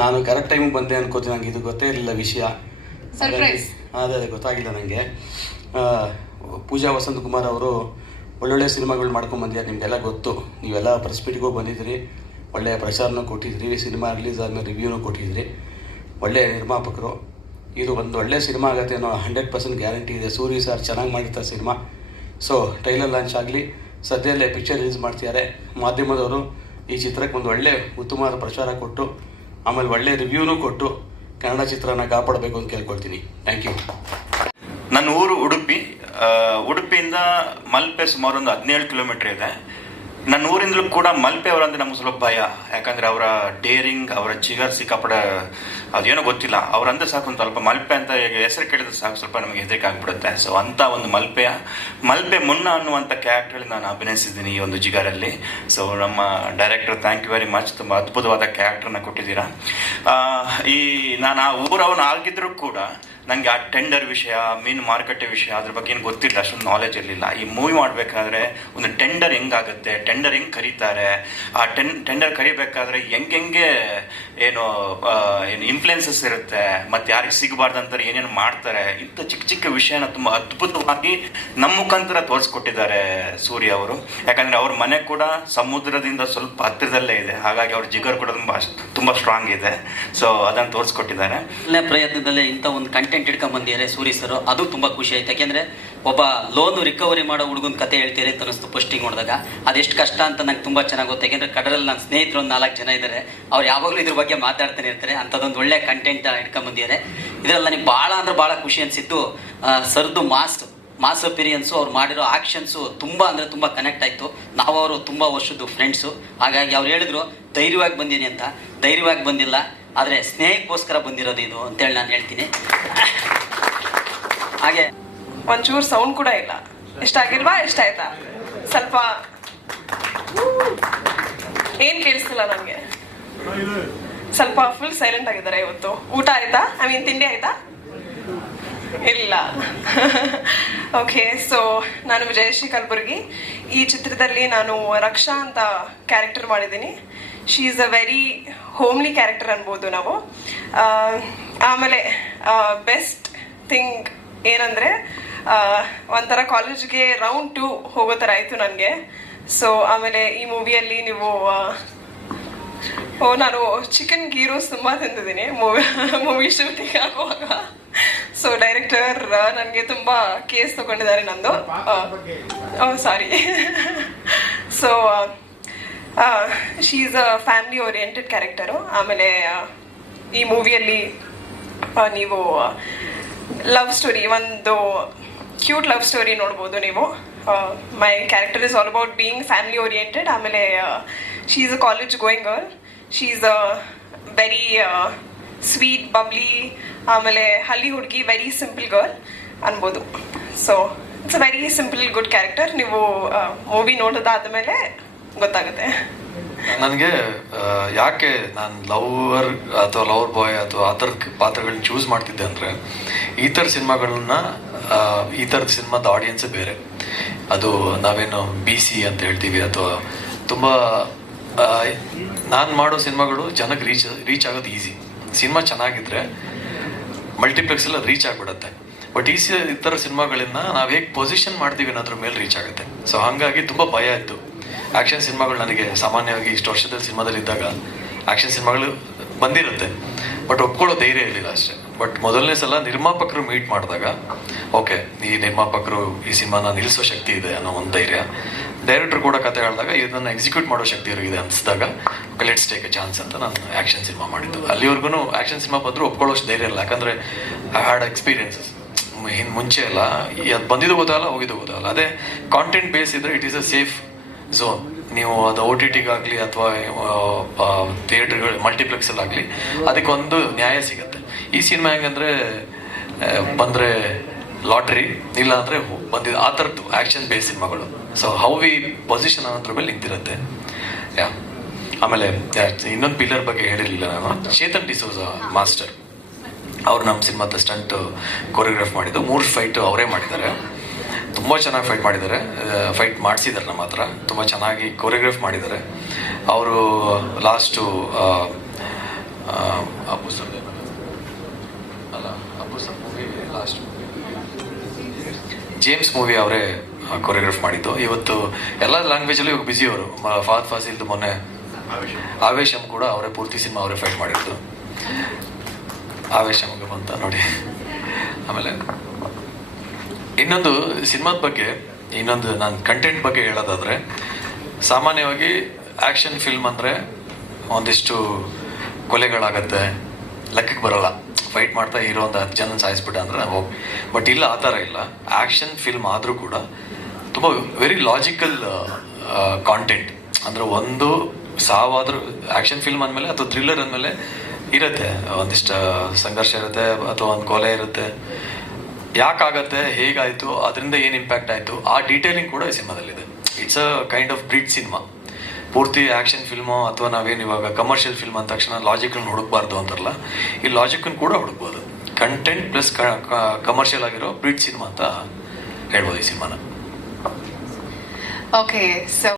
ನಾನು ಕರೆಕ್ಟ್ ಟೈಮಿಗೆ ಬಂದೆ ಅನ್ಕೋತೀನಿ. ನನಗೆ ಇದು ಗೊತ್ತೇ ಇರಲಿಲ್ಲ ವಿಷಯ. ಸರ್ಪ್ರೈಸ್. ಅದೇ ಗೊತ್ತಾಗಿಲ್ಲ ನನಗೆ. ಪೂಜಾ ವಸಂತ್ ಕುಮಾರ್ ಅವರು ಒಳ್ಳೊಳ್ಳೆ ಸಿನಿಮಾಗಳು ಮಾಡ್ಕೊಂಬಂದಿದ್ದಾರೆ, ನಿಮಗೆಲ್ಲ ಗೊತ್ತು. ನೀವೆಲ್ಲ ಪ್ರೆಸ್ ಮೀಟ್ಗೂ ಬಂದಿದ್ರಿ, ಒಳ್ಳೆಯ ಪ್ರಚಾರನೂ ಕೊಟ್ಟಿದ್ರಿ, ಸಿನಿಮಾ ರಿಲೀಸ್ ಆದಮೇಲೆ ರಿವ್ಯೂನೂ ಕೊಟ್ಟಿದ್ರಿ. ಒಳ್ಳೆಯ ನಿರ್ಮಾಪಕರು. ಇದು ಒಂದು ಒಳ್ಳೆಯ ಸಿನಿಮಾ ಆಗುತ್ತೆ ಅನ್ನೋ 100% ಗ್ಯಾರಂಟಿ ಇದೆ. ಸೂರಿ ಸರ್ ಚೆನ್ನಾಗಿ ಮಾಡಿರ್ತಾರೆ ಸಿನಿಮಾ. ಸೊ ಟ್ರೈಲರ್ ಲಾಂಚ್ ಆಗಲಿ, ಸದ್ಯದಲ್ಲೇ ಪಿಕ್ಚರ್ ರಿಲೀಸ್ ಮಾಡ್ತಿದ್ದಾರೆ. ಮಾಧ್ಯಮದವರು ಈ ಚಿತ್ರಕ್ಕೆ ಒಂದು ಒಳ್ಳೆ ಉತ್ತಮವಾದ ಪ್ರಚಾರ ಕೊಟ್ಟು ಆಮೇಲೆ ಒಳ್ಳೆ ರಿವ್ಯೂನೂ ಕೊಟ್ಟು ಕನ್ನಡ ಚಿತ್ರನ ಕಾಪಾಡಬೇಕು ಅಂತ ಕೇಳ್ಕೊಳ್ತೀನಿ. Thank you. ನನ್ನ ಊರು ಉಡುಪಿಯಿಂದ ಮಲ್ಪೆ ಸುಮಾರು ಒಂದು 17 ಕಿಲೋಮೀಟರ್ ಇದೆ. ನನ್ನ ಊರಿಂದಲೂ ಕೂಡ ಮಲ್ಪೆ ಅವರಂದ್ರೆ ನಮ್ಗೆ ಸ್ವಲ್ಪ ಭಯ. ಯಾಕಂದರೆ ಅವರ ಡೇರಿಂಗ್, ಅವರ ಜಿಗರ್ ಸಿಕ್ಕಾಪಡೆ ಅದೇನೋ ಗೊತ್ತಿಲ್ಲ. ಅವರಂದ್ರೆ ಸಾಕು ಒಂದು ಸ್ವಲ್ಪ ಮಲ್ಪೆ ಅಂತ ಹೆಸರು ಕೇಳಿದ್ರೆ ಸಾಕು ಸ್ವಲ್ಪ ನಮಗೆ ಹೆದರಿಕೆ ಆಗಿಬಿಡುತ್ತೆ. ಸೊ ಅಂಥ ಒಂದು ಮಲ್ಪೆ ಮುನ್ನ ಅನ್ನುವಂಥ ಕ್ಯಾರೆಕ್ಟರಲ್ಲಿ ನಾನು ಅಭಿನಯಿಸಿದ್ದೀನಿ ಈ ಒಂದು ಜಿಗರಲ್ಲಿ. ಸೊ ನಮ್ಮ director thank you very much, ತುಂಬ ಅದ್ಭುತವಾದ ಕ್ಯಾರೆಕ್ಟರ್ನ ಕೊಟ್ಟಿದ್ದೀರಾ. ಈ ನಾನು ಆ ಊರವನು ಆಗಿದ್ರೂ ಕೂಡ ನನಗೆ ಆ ಟೆಂಡರ್ ವಿಷಯ, ಮೀನು ಮಾರುಕಟ್ಟೆ ವಿಷಯ ಅದ್ರ ಬಗ್ಗೆ ಏನು ಗೊತ್ತಿಲ್ಲ, ಅಷ್ಟೊಂದು ನಾಲೆಜ್ ಇರಲಿಲ್ಲ. ಈ ಮೂವಿ ಮಾಡಬೇಕಾದ್ರೆ ಒಂದು ಟೆಂಡರ್ ಹೆಂಗಾಗುತ್ತೆ, ಟೆಂಡರ್ ಹೆಂಗೆ ಕರೀತಾರೆ, ಆ ಟೆಂಡರ್ ಕರಿಬೇಕಾದ್ರೆ ಹೆಂಗೆ ಏನು ಇನ್ಫ್ಲುಯೆನ್ಸಸ್ ಇರುತ್ತೆ, ಮತ್ತು ಯಾರಿಗೆ ಸಿಗಬಾರ್ದಂತಾರೆ ಏನೇನು ಮಾಡ್ತಾರೆ, ಇಂಥ ಚಿಕ್ಕ ವಿಷಯನ ತುಂಬ ಅದ್ಭುತವಾಗಿ ನಮ್ಮ ಮುಖಾಂತರ ತೋರಿಸ್ಕೊಟ್ಟಿದ್ದಾರೆ ಸೂರ್ಯ ಅವರು. ಯಾಕಂದರೆ ಅವ್ರ ಮನೆ ಕೂಡ ಸಮುದ್ರದಿಂದ ಸ್ವಲ್ಪ ಹತ್ತಿರದಲ್ಲೇ ಇದೆ, ಹಾಗಾಗಿ ಅವ್ರ ಜಿಗರ್ ಕೂಡ ತುಂಬ ಸ್ಟ್ರಾಂಗ್ ಇದೆ. ಸೊ ಅದನ್ನು ತೋರಿಸ್ಕೊಟ್ಟಿದ್ದಾರೆ. ಒಳ್ಳೆ ಪ್ರಯತ್ನದಲ್ಲೇ ಇಂಥ ಒಂದು ಕಂಟೆಂಟ್ ಇಟ್ಕೊಂಡ್ ಬಂದಿದ್ದಾರೆ ಸೂರಿ ಸರ್. ಅದು ತುಂಬಾ ಖುಷಿ ಆಯ್ತು. ಯಾಕೆಂದ್ರೆ ಒಬ್ಬ ಲೋನ್ ರಿಕವರಿ ಮಾಡೋ ಹುಡುಗನ ಕತೆ ಹೇಳ್ತೀರಿ ಅಂತ ಅನಿಸ್ತು ಪೋಸ್ಟಿಂಗ್ ನೋಡಿದಾಗ. ಅದೆಷ್ಟು ಕಷ್ಟ ಅಂತ ನಂಗೆ ತುಂಬಾ ಚೆನ್ನಾಗಿ ಗೊತ್ತು. ಯಾಕೆಂದ್ರೆ ಕಡರಲ್ಲಿ ನನ್ನ ಸ್ನೇಹಿತರು ಒಂದು 4 ಜನ ಇದ್ದಾರೆ, ಅವ್ರು ಯಾವಾಗಲೂ ಇದ್ರ ಬಗ್ಗೆ ಮಾತಾಡ್ತಾನೆ ಇರ್ತಾರೆ. ಅಂಥದ್ದೊಂದು ಒಳ್ಳೆ ಕಂಟೆಂಟ್ ಇಟ್ಕೊಂಡ್ ಬಂದಿದ್ದಾರೆ. ಇದರಲ್ಲಿ ನನಗೆ ಭಾಳ ಖುಷಿ ಅನಿಸಿತ್ತು ಸರ್ದು ಮಾಸ್ ಅಪಿರಿಯನ್ಸು, ಅವ್ರು ಮಾಡಿರೋ ಆಕ್ಷನ್ಸು ತುಂಬ ಕನೆಕ್ಟ್ ಆಯಿತು. ನಾವು ಅವರು ತುಂಬ ವರ್ಷದ್ದು ಫ್ರೆಂಡ್ಸು. ಹಾಗಾಗಿ ಅವ್ರು ಹೇಳಿದ್ರು ಧೈರ್ಯವಾಗಿ ಬಂದೀನಿ ಅಂತ. ಧೈರ್ಯವಾಗಿ ಬಂದಿಲ್ಲ, ಆದರೆ ಸ್ನೇಹಕ್ಕೋಸ್ಕರ ಬಂದಿರೋದು ಇದು ಅಂತೇಳಿ ನಾನು ಹೇಳ್ತೀನಿ. ಹಾಗೆ ಒಂಚೂರು ಸೌಂಡ್ ಕೂಡ ಇಲ್ಲ. ಇಷ್ಟ ಆಗಿಲ್ವಾ? ಇಷ್ಟ ಆಯ್ತಾ? ಸ್ವಲ್ಪ ಏನ್ ಕೇಳಿಸ್ತಿಲ್ಲ ನನಗೆ. ಸ್ವಲ್ಪ ಫುಲ್ ಸೈಲೆಂಟ್ ಆಗಿದ್ದಾರೆ ಇವತ್ತು. ಊಟ ಆಯ್ತಾ? ತಿಂಡಿ ಆಯ್ತಾ? ಇಲ್ಲ. ಓಕೆ, ಸೊ ನಾನು ವಿಜಯಶ್ರೀ ಕಲಬುರ್ಗಿ. ಈ ಚಿತ್ರದಲ್ಲಿ ನಾನು ರಕ್ಷಾ ಅಂತ ಕ್ಯಾರೆಕ್ಟರ್ ಮಾಡಿದ್ದೀನಿ. She is a very homely character ಅನ್ಬೋದು ನಾವು. ಆಮೇಲೆ ಬೆಸ್ಟ್ ಥಿಂಗ್ ಏನಂದರೆ ಒಂಥರ ಕಾಲೇಜ್ಗೆ ರೌಂಡ್ 2 ಹೋಗೋ ಥರ ಆಯಿತು ನನಗೆ. ಸೊ ಆಮೇಲೆ ಈ ಮೂವಿಯಲ್ಲಿ ನೀವು ನಾನು ಚಿಕನ್ ಗೀ ರೋಸ್ ತುಂಬ ತಿಂದಿದ್ದೀನಿ ಮೂವಿ ಶೂಟಿಂಗ್ ಆಗುವಾಗ. ಸೊ ಡೈರೆಕ್ಟರ್ ನನಗೆ ತುಂಬ ಕೇಸ್ ತಗೊಂಡಿದ್ದಾರೆ ನಂದು. Sorry. So she is a family oriented character. ಆಮೇಲೆ ಈ ಮೂವಿಯಲ್ಲಿ ನೀವು ಲವ್ ಸ್ಟೋರಿ, ಒಂದು ಕ್ಯೂಟ್ ಲವ್ ಸ್ಟೋರಿ ನೋಡ್ಬೋದು ನೀವು. My character is all about being family oriented. ಆಮೇಲೆ she is a college going girl. She is a very sweet, bubbly, ಆಮೇಲೆ ಹಳ್ಳಿ ಹುಡುಗಿ, ವೆರಿ ಸಿಂಪಲ್ ಗರ್ಲ್ ಅನ್ಬೋದು. So it's a very simple good character. ನೀವು movie ನೋಡೋದಾದ್ಮೇಲೆ ಗೊತ್ತಾಗುತ್ತೆ. ನನಗೆ ಯಾಕೆ ನಾನು ಲವರ್ ಅಥವಾ ಲವರ್ ಬಾಯ್ ಅಥವಾ ಆ ಥರದ ಪಾತ್ರಗಳನ್ನ ಚೂಸ್ ಮಾಡ್ತಿದ್ದೆ ಅಂದರೆ, ಈ ಥರ ಸಿನಿಮಾಗಳನ್ನ ಈ ಥರದ ಸಿನಿಮಾದ ಆಡಿಯನ್ಸೇ ಬೇರೆ. ಅದು ನಾವೇನು BC ಅಂತ ಹೇಳ್ತೀವಿ, ಅಥವಾ ತುಂಬ ನಾನು ಮಾಡೋ ಸಿನಿಮಾಗಳು ಜನಕ್ಕೆ ರೀಚ್ ಆಗೋದು ಈಸಿ. ಸಿನಿಮಾ ಚೆನ್ನಾಗಿದ್ರೆ ಮಲ್ಟಿಪ್ಲೆಕ್ಸ್ ಎಲ್ಲ ರೀಚ್ ಆಗಿಬಿಡುತ್ತೆ. ಬಟ್ ಈ ಥರ ಸಿನಿಮಾಗಳನ್ನ ನಾವು ಹೇಗೆ ಪೊಸಿಷನ್ ಮಾಡ್ತೀವಿ ಅನ್ನೋದ್ರ ಮೇಲೆ ರೀಚ್ ಆಗುತ್ತೆ. ಸೊ ಹಾಗಾಗಿ ತುಂಬ ಭಯ ಇತ್ತು. ಆ್ಯಕ್ಷನ್ ಸಿನಿಮಾಗಳು ನನಗೆ ಸಾಮಾನ್ಯವಾಗಿ ಇಷ್ಟು ವರ್ಷದಲ್ಲಿ ಸಿನಿಮಾದಲ್ಲಿ ಇದ್ದಾಗ ಆ್ಯಕ್ಷನ್ ಸಿನಿಮಾಗಳು ಬಂದಿರುತ್ತೆ, ಬಟ್ ಒಪ್ಕೊಳ್ಳೋ ಧೈರ್ಯ ಇರಲಿಲ್ಲ ಅಷ್ಟೇ. ಬಟ್ ಮೊದಲನೇ ಸಲ ನಿರ್ಮಾಪಕರು ಮೀಟ್ ಮಾಡಿದಾಗ ಓಕೆ, ಈ ನಿರ್ಮಾಪಕರು ಈ ಸಿನಿಮಾನ ನಿಲ್ಲಿಸೋ ಶಕ್ತಿ ಇದೆ ಅನ್ನೋ ಒಂದು ಧೈರ್ಯ, ಡೈರೆಕ್ಟರ್ ಕೂಡ ಕತೆ ಹೇಳಿದಾಗ ಇದನ್ನು ಎಕ್ಸಿಕ್ಯೂಟ್ ಮಾಡೋ ಶಕ್ತಿ ಇದೆ ಅನಿಸಿದಾಗ ಲೆಟ್ಸ್ ಟೇಕ್ ಎ ಚಾನ್ಸ್ ಅಂತ ನಾನು ಆ್ಯಕ್ಷನ್ ಸಿನಿಮಾ ಮಾಡಿದ್ದು. ಅಲ್ಲಿವರೆಗೂ ಆ್ಯಕ್ಷನ್ ಸಿನಿಮಾ ಬಂದರೂ ಒಪ್ಕೊಳ್ಳೋಷ್ಟು ಧೈರ್ಯ ಇಲ್ಲ. ಯಾಕಂದರೆ ಐ ಹ್ಯಾಡ್ ಎಕ್ಸ್ಪೀರಿಯನ್ಸಸ್ ಮುಂಚೆ ಎಲ್ಲ ಅದು ಬಂದಿದ್ದು ಗೊತ್ತಾಗಲ್ಲ, ಹೋಗಿದ್ದು ಗೊತ್ತಾಗಲ್ಲ. ಅದೇ ಕಾಂಟೆಂಟ್ ಬೇಸ್ ಇದ್ರೆ it is a safe zone. ನೀವು ಅದು OTTಗಾಗಲಿ ಅಥವಾ ಥಿಯೇಟರ್ಗಳು ಮಲ್ಟಿಪ್ಲೆಕ್ಸಲ್ಲಾಗಲಿ ಅದಕ್ಕೊಂದು ನ್ಯಾಯ ಸಿಗುತ್ತೆ. ಈ ಸಿನಿಮಾ ಹೆಂಗಂದರೆ ಬಂದರೆ ಲಾಟ್ರಿ, ಇಲ್ಲ ಅಂದರೆ ಬಂದಿದ್ದು ಆ ಥರದ್ದು ಆ್ಯಕ್ಷನ್ ಬೇಸ್ ಸಿನಿಮಾಗಳು. ಸೊ ಹೌ ವಿ ಪೊಸಿಷನ್ ಅನ್ನೋದ್ರ ಮೇಲೆ ನಿಂತಿರುತ್ತೆ. ಆಮೇಲೆ ಇನ್ನೊಂದು ಪಿಲ್ಲರ್ ಬಗ್ಗೆ ಹೇಳಿರಲಿಲ್ಲ ನಾನು. ಚೇತನ್ ಡಿಸೋಜ ಮಾಸ್ಟರ್ ಅವ್ರು ನಮ್ಮ ಸಿನಿಮಾದ ಸ್ಟಂಟ್ ಕೊರಿಯೋಗ್ರಾಫ್ ಮಾಡಿದ್ದು. 3 ಫೈಟು ಅವರೇ ಮಾಡಿದ್ದಾರೆ. ತುಂಬ ಚೆನ್ನಾಗಿ ಫೈಟ್ ಮಾಡಿಸಿದ್ದಾರೆ ನಮ್ಮ ಹತ್ರ. ತುಂಬ ಚೆನ್ನಾಗಿ ಕೊರಿಯೋಗ್ರಾಫ್ ಮಾಡಿದ್ದಾರೆ ಅವರು. ಲಾಸ್ಟು ಅಪ್ಪು ಸರ್ ಅಲ್ಲ, Appu sir movie last James movie ಅವರೇ ಕೊರಿಯೋಗ್ರಾಫ್ ಮಾಡಿದ್ದು. ಇವತ್ತು ಎಲ್ಲ ಲ್ಯಾಂಗ್ವೇಜಲ್ಲೂ ಇವಾಗ ಬ್ಯುಸಿ ಅವರು. ಫಹದ್ ಫಾಸಿಲ್ದು ಮೊನ್ನೆ ಆವೇಶಂ ಕೂಡ ಅವರೇ ಪೂರ್ತಿ ಸಿನಿಮಾ ಅವರೇ ಫೈಟ್ ಮಾಡಿದ್ದು. ಆವೇಶಂಗೆ ಬಂತ ನೋಡಿ. ಆಮೇಲೆ ಇನ್ನೊಂದು ಸಿನಿಮಾದ ಬಗ್ಗೆ, ಇನ್ನೊಂದು ನಾನು ಕಂಟೆಂಟ್ ಬಗ್ಗೆ ಹೇಳೋದಾದ್ರೆ, ಸಾಮಾನ್ಯವಾಗಿ ಆ್ಯಕ್ಷನ್ ಫಿಲ್ಮ್ ಅಂದರೆ ಒಂದಿಷ್ಟು ಕೊಲೆಗಳಾಗತ್ತೆ, ಲೆಕ್ಕಕ್ಕೆ ಬರೋಲ್ಲ. ಫೈಟ್ ಮಾಡ್ತಾ ಹೀರೋ ಒಂದು 10 ಜನ ಸಾಯಿಸ್ಬಿಟ್ಟ ಅಂದರೆ ನಾವು ಹೋಗಿ. ಬಟ್ ಇಲ್ಲ, ಆ ಥರ ಇಲ್ಲ. ಆ್ಯಕ್ಷನ್ ಫಿಲ್ಮ್ ಆದರೂ ಕೂಡ ತುಂಬ ವೆರಿ ಲಾಜಿಕಲ್ ಕಾಂಟೆಂಟ್. ಅಂದರೆ ಒಂದು ಸಾವಾದರೂ ಆ್ಯಕ್ಷನ್ ಫಿಲ್ಮ್ ಅಂದಮೇಲೆ ಅಥವಾ ಥ್ರಿಲ್ಲರ್ ಅಂದಮೇಲೆ ಇರುತ್ತೆ, ಒಂದಿಷ್ಟು ಸಂಘರ್ಷ ಇರುತ್ತೆ ಅಥವಾ ಒಂದು ಕೊಲೆ ಇರುತ್ತೆ. ಯಾಕಾಗತ್ತೆ, ಹೇಗಾಯಿತು, ಅದರಿಂದ ಏನು ಇಂಪ್ಯಾಕ್ಟ್ ಆಯಿತು, ಆ ಡೀಟೇಲಿಂಗ್ ಕೂಡ ಈ ಸಿನಿಮಾದಲ್ಲಿದೆ. It's a kind of breed cinema. ಪೂರ್ತಿ ಆ್ಯಕ್ಷನ್ ಫಿಲ್ಮು ಅಥವಾ ನಾವೇನು ಇವಾಗ ಕಮರ್ಷಿಯಲ್ ಫಿಲ್ಮ್ ಅಂದ ತಕ್ಷಣ ಲಾಜಿಕನ್ನು ಹುಡುಕ್ಬಾರ್ದು ಅಂತಾರಲ್ಲ, ಈ ಲಾಜಿಕನ್ನು ಕೂಡ ಹುಡುಕ್ಬೋದು. ಕಂಟೆಂಟ್ ಪ್ಲಸ್ ಕಮರ್ಷಿಯಲ್ ಆಗಿರೋ ಬ್ರೀಡ್ ಸಿನಿಮಾ ಅಂತ ಹೇಳ್ಬೋದು ಈ ಸಿನಿಮಾನ. Okay, so